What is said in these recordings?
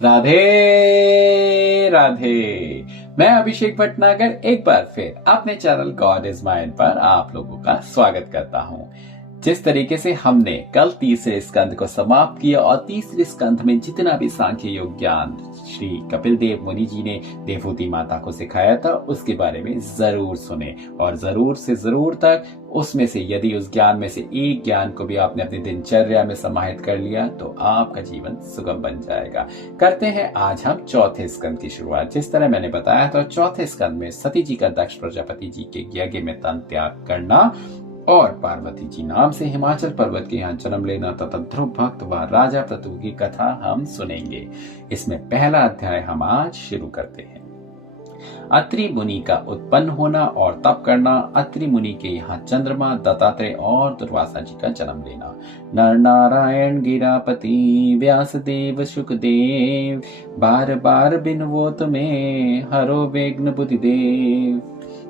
राधे राधे। मैं अभिषेक भटनागर एक बार फिर अपने चैनल गॉड इज माइंड पर आप लोगों का स्वागत करता हूं। जिस तरीके से हमने कल तीसरे स्कंद को समाप्त किया और तीसरे स्कंद में जितना भी सांख्य योग ज्ञान श्री कपिल देव मुनि जी ने देवहूति माता को सिखाया था उसके बारे में जरूर सुने और जरूर से जरूर तक उसमें से यदि उस ज्ञान में से एक ज्ञान को भी आपने अपनी दिनचर्या में समाहित कर लिया तो आपका जीवन सुगम बन जाएगा। करते हैं आज हम चौथे स्कंद की शुरुआत। जिस तरह मैंने बताया था चौथे स्कंद में सती जी का दक्ष प्रजापति जी के यज्ञ में तन त्याग करना और पार्वती जी नाम से हिमाचल पर्वत के यहाँ जन्म लेना तथा ध्रुव भक्त व राजा प्रतु की कथा हम सुनेंगे। इसमें पहला अध्याय हम आज शुरू करते हैं। अत्रि मुनि का उत्पन्न होना और तप करना। अत्रि मुनि के यहाँ चंद्रमा, दत्तात्रेय और दुर्वासा जी का जन्म लेना। नर नारायण गिरापति व्यासदेव शुकदेव, बार बार बिनवो तुम्हें हरो विघ्न बुद्धिदेव।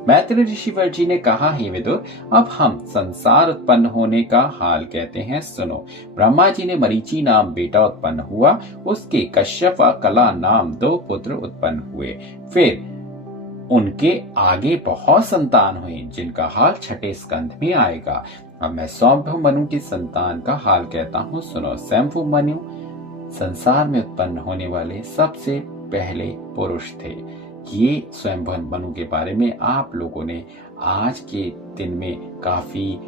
मैत्री ऋषिवर जी ने कहा, हे विदुर, अब हम संसार उत्पन्न होने का हाल कहते हैं, सुनो। ब्रह्मा जी ने मरीचि नाम बेटा उत्पन्न हुआ, उसके कश्यप व कला नाम 2 पुत्र उत्पन्न हुए। फिर उनके आगे बहुत संतान हुए जिनका हाल छठे स्कंध में आएगा। अब मैं स्वयंभु मनु की संतान का हाल कहता हूँ, सुनो। स्वयंभु मनु संसार में उत्पन्न होने वाले सबसे पहले पुरुष थे। ये स्वयंभु मनु के बारे में आप लोगों ने आज के दिन में काफी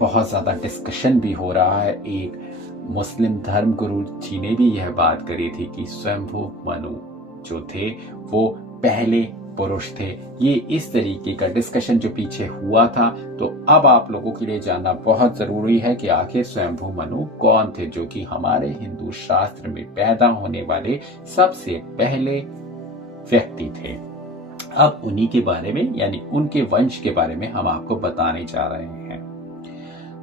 बहुत ज्यादा डिस्कशन भी हो रहा है। एक मुस्लिम धर्म गुरु जी ने भी यह बात करी थी कि स्वयंभु मनु जो थे वो पहले पुरुष थे। ये इस तरीके का डिस्कशन जो पीछे हुआ था, तो अब आप लोगों के लिए जानना बहुत जरूरी है कि आखिर स्वयंभु मनु कौन थे, जो कि हमारे हिंदू शास्त्र में पैदा होने वाले सबसे पहले व्यक्ति थे। अब उन्हीं के बारे में यानी उनके वंश के बारे में हम आपको बताने जा रहे हैं।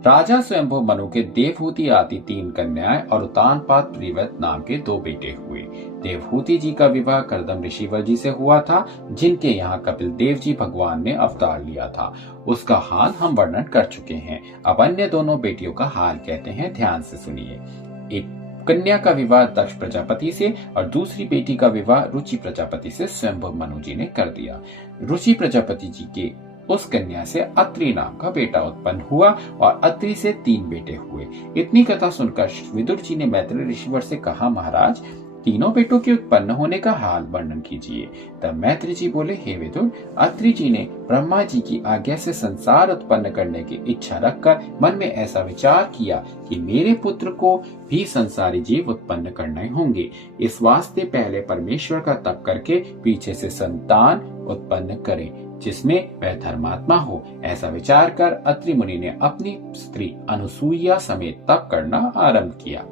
राजा स्वयंभु मनु के देवहूति आदि 3 कन्याएं और उतानपाद प्रियव्रत नाम के 2 बेटे हुए। देवहूति जी का विवाह करदम ऋषिवर जी से हुआ था, जिनके यहाँ कपिल देव जी भगवान ने अवतार लिया था। उसका हाल हम वर्णन कर चुके हैं। अब अन्य दोनों बेटियों का हाल कहते हैं, ध्यान से सुनिए। एक कन्या का विवाह दक्ष प्रजापति से और दूसरी बेटी का विवाह रुचि प्रजापति से स्वयंभु मनु जी ने कर दिया। रुचि प्रजापति जी के उस कन्या से अत्रि नाम का बेटा उत्पन्न हुआ और अत्रि से 3 बेटे हुए। इतनी कथा सुनकर विदुर जी ने मैत्री ऋषिवर से कहा, महाराज, तीनों बेटों के उत्पन्न होने का हाल वर्णन कीजिए। तब मैत्री जी बोले, हे विदुर, अत्रि जी ने ब्रह्मा जी की आज्ञा से संसार उत्पन्न करने की इच्छा रखकर मन में ऐसा विचार किया कि मेरे पुत्र को भी संसारी जीव उत्पन्न करने होंगे। इस वास्ते पहले परमेश्वर का तप करके पीछे से संतान उत्पन्न करें जिसमें वह धर्मात्मा हो। ऐसा विचार कर अत्रि मुनि ने अपनी स्त्री अनुसूया समेत तप करना आरंभ किया,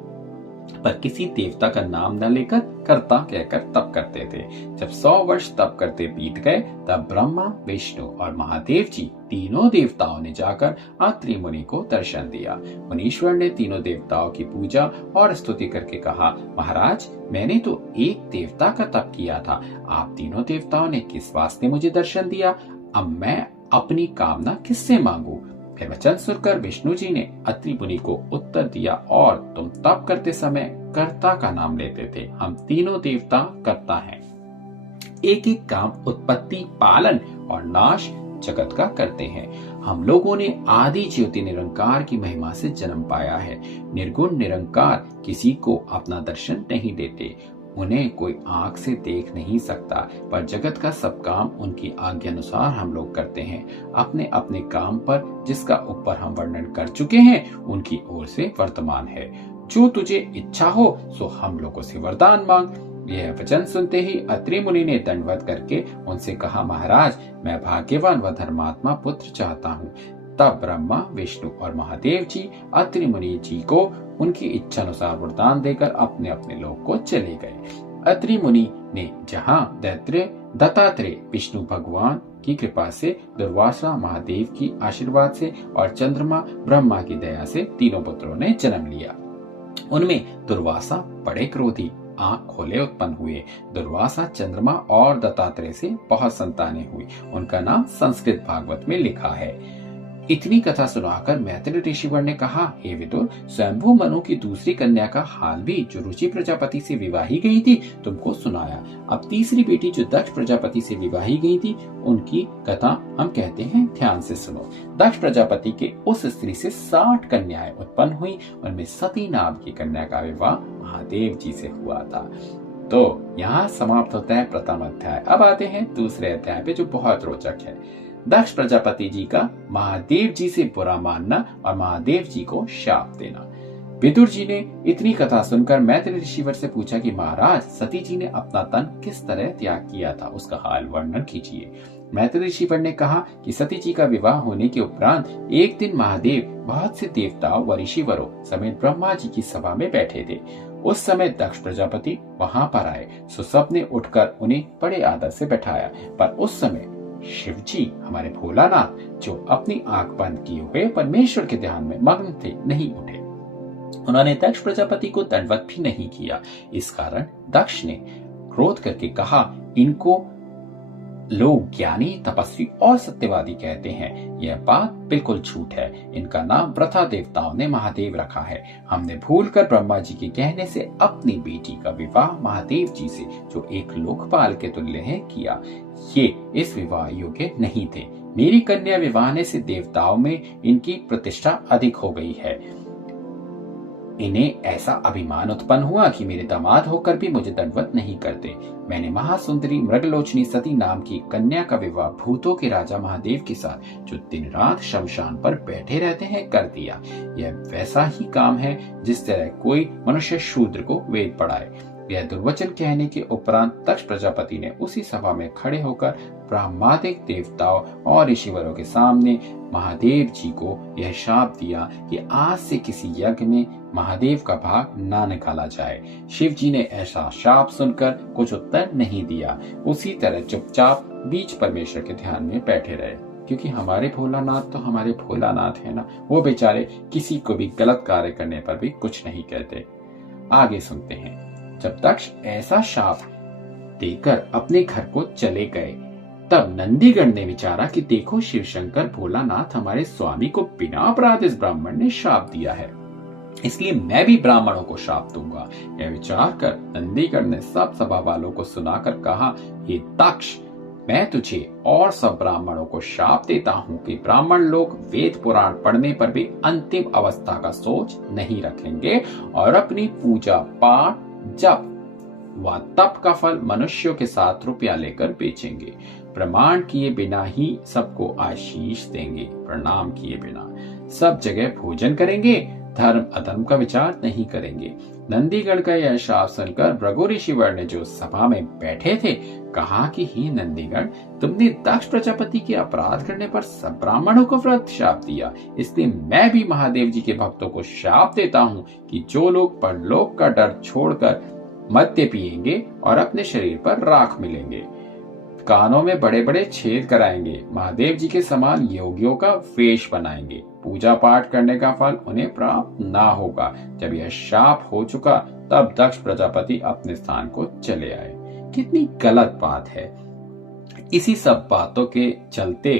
पर किसी देवता का नाम न लेकर कर्ता कहकर तप करते थे। जब 100 वर्ष तप करते बीत गए तब ब्रह्मा, विष्णु और महादेव जी तीनों देवताओं ने जाकर अत्रि मुनि को दर्शन दिया। मुनीश्वर ने तीनों देवताओं की पूजा और स्तुति करके कहा, महाराज, मैंने तो एक देवता का तप किया था, आप तीनों देवताओं ने किस वास्ते मुझे दर्शन दिया? अब मैं अपनी कामना किससे मांगू? फिर वचन सुनकर विष्णु जी ने अत्रि मुनि को उत्तर दिया, और तुम तप करते समय कर्ता का नाम लेते थे। हम तीनों देवता कर्ता हैं। एक एक काम उत्पत्ति, पालन और नाश जगत का करते हैं। हम लोगों ने आदि ज्योति निरंकार की महिमा से जन्म पाया है। निर्गुण निरंकार किसी को अपना दर्शन नहीं देते। उन्हें कोई आंख से देख नहीं सकता, पर जगत का सब काम उनकी आज्ञा अनुसार हम लोग करते हैं। अपने अपने काम पर जिसका ऊपर हम वर्णन कर चुके हैं उनकी ओर से वर्तमान है। जो तुझे इच्छा हो सो हम लोगों से वरदान मांग। यह वचन सुनते ही अत्रि मुनि ने दंडवत करके उनसे कहा, महाराज, मैं भाग्यवान व धर्मात्मा पुत्र चाहता हूँ। तब ब्रह्मा, विष्णु और महादेव जी अत्रि मुनि जी को उनकी इच्छा अनुसार वरदान देकर अपने अपने लोक को चले गए। अत्रि मुनि ने जहाँ दत्तात्रेय विष्णु भगवान की कृपा से, दुर्वासा महादेव की आशीर्वाद से और चंद्रमा ब्रह्मा की दया से तीनों पुत्रों ने जन्म लिया। उनमें दुर्वासा बड़े क्रोधी, आंख खोले उत्पन्न हुए। दुर्वासा, चंद्रमा और दत्तात्रेय से बहुत संतानें हुई। उनका नाम संस्कृत भागवत में लिखा है। इतनी कथा सुनाकर मैत्री ऋषिवर ने कहा, हे विदुर, स्वयंभू मनु की दूसरी कन्या का हाल भी, जो रुचि प्रजापति से विवाही गई थी, तुमको सुनाया। अब तीसरी बेटी जो दक्ष प्रजापति से विवाही गई थी, उनकी कथा हम कहते हैं, ध्यान से सुनो। दक्ष प्रजापति के उस स्त्री से 60 कन्याएं उत्पन्न हुई। उनमें सती नाम की कन्या का विवाह महादेव जी से हुआ था। तो यहाँ समाप्त होता है प्रथम अध्याय। अब आते हैं दूसरे अध्याय पे, जो बहुत रोचक है। दक्ष प्रजापति जी का महादेव जी से बुरा मानना और महादेव जी को शाप देना। विदुर जी ने इतनी कथा सुनकर मैत्री ऋषिवर से पूछा कि महाराज, सती जी ने अपना तन किस तरह त्याग किया था, उसका हाल वर्णन कीजिए। मैत्री ऋषिवर ने कहा कि सती जी का विवाह होने के उपरांत एक दिन महादेव बहुत से देवताओं व ऋषिवरों समेत ब्रह्मा जी की सभा में बैठे थे। उस समय दक्ष प्रजापति वहां पर आए, सो सबने उठकर उन्हें बड़े आदर से बैठाया। पर उस समय शिव जी, हमारे भोलानाथ, जो अपनी आंख बंद किए हुए परमेश्वर के ध्यान में मग्न थे, नहीं उठे। उन्होंने दक्ष प्रजापति को दंडवत भी नहीं किया। इस कारण दक्ष ने क्रोध करके कहा, इनको लोग ज्ञानी, तपस्वी और सत्यवादी कहते हैं। यह बात बिल्कुल झूठ है। इनका नाम वृथा देवताओं ने महादेव रखा है। हमने भूलकर ब्रह्मा जी के कहने से अपनी बेटी का विवाह महादेव जी से, जो एक लोकपाल के तुल्य है, किया। ये इस विवाह योग्य नहीं थे। मेरी कन्या विवाहने से देवताओं में इनकी प्रतिष्ठा अधिक हो गई है। इन्हें ऐसा अभिमान उत्पन्न हुआ कि मेरे दामाद होकर भी मुझे दंडवत नहीं करते। मैंने महासुंदरी मृगलोचनी सती नाम की कन्या का विवाह भूतों के राजा महादेव के साथ, जो दिन रात शमशान पर बैठे रहते हैं, कर दिया। यह वैसा ही काम है जिस तरह कोई मनुष्य शूद्र को वेद पढ़ाए। यह दुर्वचन कहने के उपरांत दक्ष प्रजापति ने उसी सभा में खड़े होकर ब्रह्मादिक देवताओं और ऋषिवरों के सामने महादेव जी को यह शाप दिया कि आज से किसी यज्ञ में महादेव का भाग ना निकाला जाए। शिव जी ने ऐसा शाप सुनकर कुछ उत्तर नहीं दिया। उसी तरह चुपचाप बीच परमेश्वर के ध्यान में बैठे रहे, क्योंकि हमारे भोलानाथ तो हमारे भोलानाथ है ना, वो बेचारे किसी को भी गलत कार्य करने पर भी कुछ नहीं कहते। आगे सुनते हैं। जब दक्ष ऐसा शाप देकर अपने घर को चले गए, तब नंदीगण ने विचारा कि देखो, शिव शंकर भोलानाथ हमारे स्वामी को बिना अपराध इस ब्राह्मण ने शाप दिया है, इसलिए मैं भी ब्राह्मणों को शाप दूंगा। यह विचार कर नंदीगण ने सब सभा वालों को सुनाकर कहा, हे दक्ष, मैं तुझे और सब ब्राह्मणों को शाप देता हूँ कि ब्राह्मण लोग वेद पुराण पढ़ने पर भी अंतिम अवस्था का सोच नहीं रखेंगे और अपनी पूजा पाठ, जप व तप का फल मनुष्यों के साथ रुपया लेकर बेचेंगे। प्रमाण किए बिना ही सबको आशीष देंगे, प्रणाम किए बिना सब जगह भोजन करेंगे, धर्म अधर्म का विचार नहीं करेंगे। नंदीगण का यह शाप सुनकर भृगु ऋषिवर ने, जो सभा में बैठे थे, कहा कि हे नंदीगण, तुमने दक्ष प्रजापति के अपराध करने पर सब ब्राह्मणों को व्रत शाप दिया, इसलिए मैं भी महादेव जी के भक्तों को शाप देता हूँ कि जो लोग परलोक का डर छोड़कर मद्य पिएंगे और अपने शरीर पर राख मिलेंगे, कानों में बड़े बड़े छेद कराएंगे, महादेव जी के समान योगियों का वेश बनाएंगे, पूजा पाठ करने का फल उन्हें प्राप्त ना होगा। जब यह शाप हो चुका, तब दक्ष प्रजापति अपने स्थान को चले आए। कितनी गलत बात है। इसी सब बातों के चलते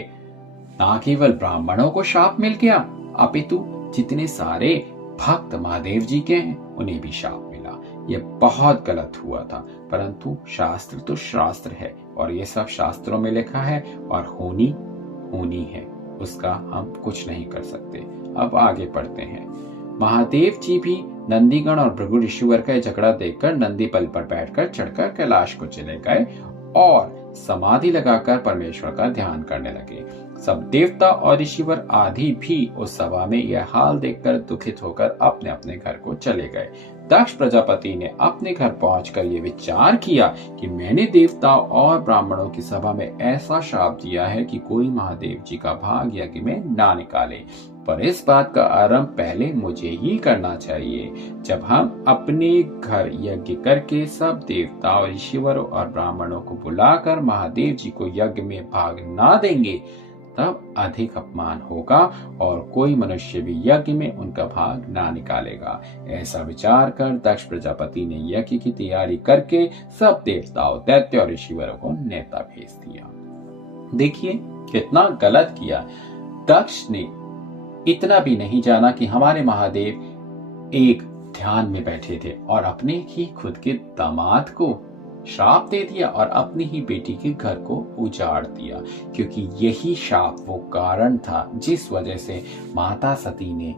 ना केवल ब्राह्मणों को शाप मिल गया, अपितु जितने सारे भक्त महादेव जी के हैं, उन्हें भी शाप मिला। यह बहुत गलत हुआ था, परंतु शास्त्र तो शास्त्र है और ये सब शास्त्रों में लिखा है और होनी है, उसका हम कुछ नहीं कर सकते। अब आगे पढ़ते हैं। महादेव जी भी नंदीगण और भृगु ऋषिवर का झगड़ा देखकर नंदी पल पर बैठकर चढ़कर कैलाश को चले गए और समाधि लगाकर परमेश्वर का ध्यान करने लगे। सब देवता और ऋषिवर आदि भी उस सभा में यह हाल देखकर दुखित होकर अपने अपने घर को चले गए। दक्ष प्रजापति ने अपने घर पहुंचकर ये विचार किया कि मैंने देवताओं और ब्राह्मणों की सभा में ऐसा शाप दिया है कि कोई महादेव जी का भाग यज्ञ में ना निकाले, पर इस बात का आरंभ पहले मुझे ही करना चाहिए। जब हम अपने घर यज्ञ करके सब देवताओं, ऋषिवरों और ब्राह्मणों को बुलाकर महादेव जी को यज्ञ में भाग ना देंगे, तब अधिक अपमान होगा और कोई मनुष्य भी यज्ञ में उनका भाग ना निकालेगा। ऐसा विचार कर दक्ष प्रजापति ने यज्ञ की तैयारी करके सब देवताओं, दैत्य और ऋषिवरों को न्योता भेज दिया। देखिए कितना गलत किया। दक्ष ने इतना भी नहीं जाना कि हमारे महादेव एक ध्यान में बैठे थे और अपने ही खुद के दामाद को श्राप दे दिया और अपनी ही बेटी के घर को उजाड़ दिया, क्योंकि यही श्राप वो कारण था जिस वजह से माता सती ने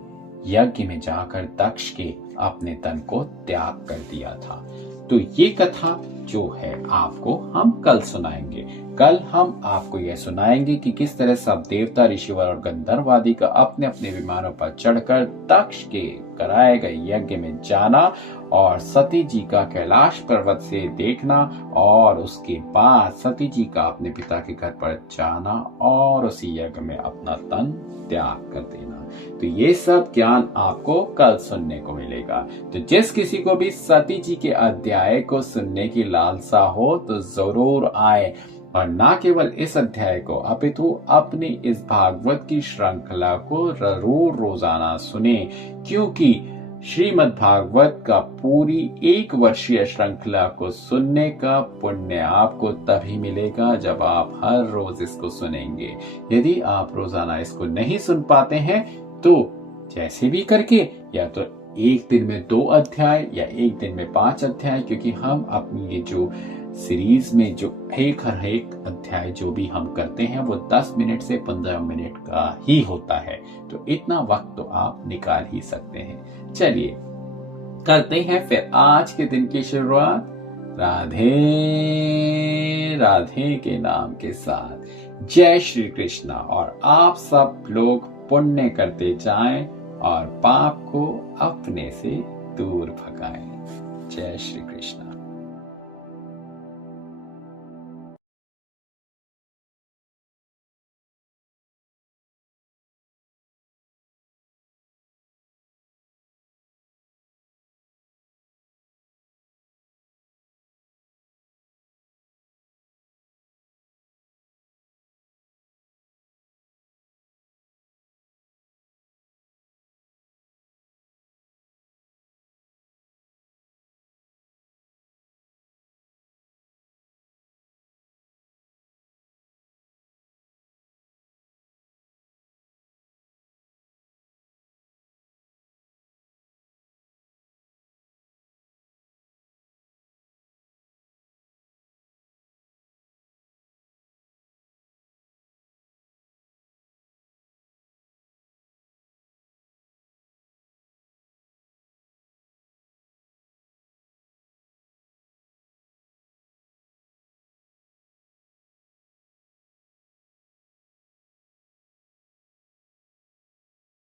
यज्ञ में जाकर दक्ष के अपने तन को त्याग कर दिया था। तो ये कथा जो है आपको हम कल सुनाएंगे। कल हम आपको यह सुनाएंगे कि किस तरह सब देवता, ऋषिवर और गंधर्व आदि का अपने अपने विमानों पर चढ़कर दक्ष के कराए गए यज्ञ में जाना और सती जी का कैलाश पर्वत से देखना और उसके बाद सती जी का अपने पिता के घर पर जाना और उसी यज्ञ में अपना तन त्याग कर देना। तो ये सब ज्ञान आपको कल सुनने को मिलेगा। तो जिस किसी को भी सती जी के अध्याय को सुनने की लालसा हो तो जरूर आए और ना केवल इस अध्याय को अपितु अपनी इस भागवत की श्रृंखला को जरूर रोजाना सुने, क्योंकि श्रीमद् भागवत का पूरी 1 वर्षीय श्रृंखला को सुनने का पुण्य आपको तभी मिलेगा जब आप हर रोज इसको सुनेंगे। यदि आप रोजाना इसको नहीं सुन पाते हैं तो जैसे भी करके या तो एक दिन में 2 अध्याय या एक दिन में 5 अध्याय, क्योंकि हम अपनी ये जो सीरीज में जो एक अध्याय जो भी हम करते हैं वो 10 मिनट से 15 मिनट का ही होता है, तो इतना वक्त तो आप निकाल ही सकते हैं। चलिए करते हैं फिर आज के दिन की शुरुआत राधे राधे के नाम के साथ। जय श्री कृष्णा। और आप सब लोग पुण्य करते जाएं और पाप को अपने से दूर भगाएं। जय श्री कृष्ण।